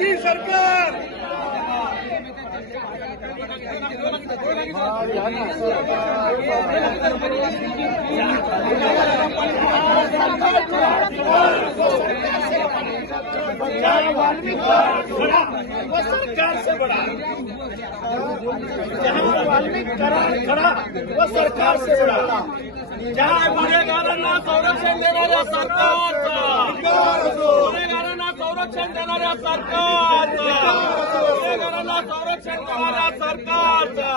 महायुती सरकार सरकार से बड़ा जहां वाल्मीकि खड़ा वो सरकार से बड़ा जहां गुन्हेगारांना संरक्षण देणाऱ्या सरकारचा गुन्हेगारांना संरक्षण देणाऱ्या सरकारचा गुन्हेगारांना संरक्षण देणाऱ्या सरकारचा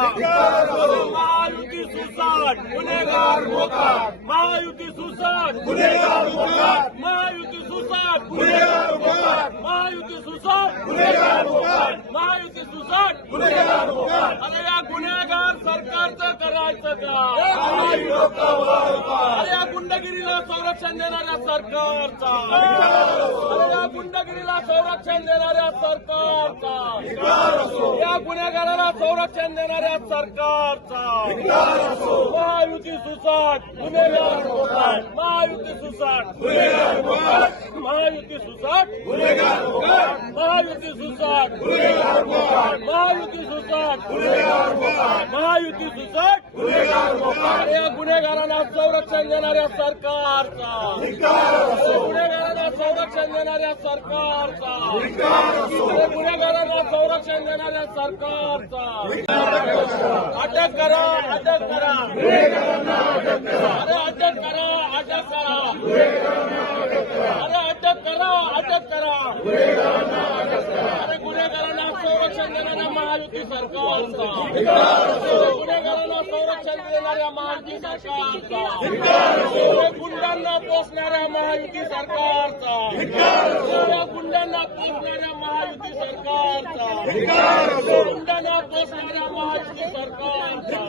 महायुती सुसाट गुन्हेगार मोकाट महायुती सुसाट गुन्हेगार मोकाट महायुती सुसाट गुन्हेगार मोकाट महायुती सुसाट गुन्हेगार मोकाट महायुती सुसाट गुन्हेगार मोकाट अरे या गुन्हेगार सरकारचं करायचं काय अरे या गुंडगिरीला संरक्षण देणाऱ्या सरकारचा अरे या गुंडगिरीला संरक्षण देणाऱ्या सरकारचा या गुन्हेगाराला संरक्षण देणाऱ्या सरकारचा महायुती सुसाट गुन्हेगार मोकाट महायुती सुसाट गुन्हेगार मोकाट महायुती सुसाट गुन्हेगार मोकाट महायुती सुसाट गुन्हेगार मोकाट महायुती सुसाट गुन्हेगार मोकाट महायुती सुसाट गुन्हेगार मोकाट या गुन्हेगारांना संरक्षण देणाऱ्या सरकारचा गुन्हेगारांना संरक्षण देणाऱ्या सरकारचा गुन्हेगारांना संरक्षण देणाऱ्या सरकारचा अटक करा अटक करा अरे अटक करा अटक करा अरे अटक करा अटक करा अरे गुन्हेगारांना संरक्षण देणाऱ्या महायुती सरकारचा गुन्हेगारांना संरक्षण देणाऱ्या महायुती सरकारचा गुंडांना पोसणाऱ्या महायुती सरकारचा गुंडांना पोसणाऱ्या महायुती सरकारचा गुंडांना पोसणाऱ्या महायुती सरकारचा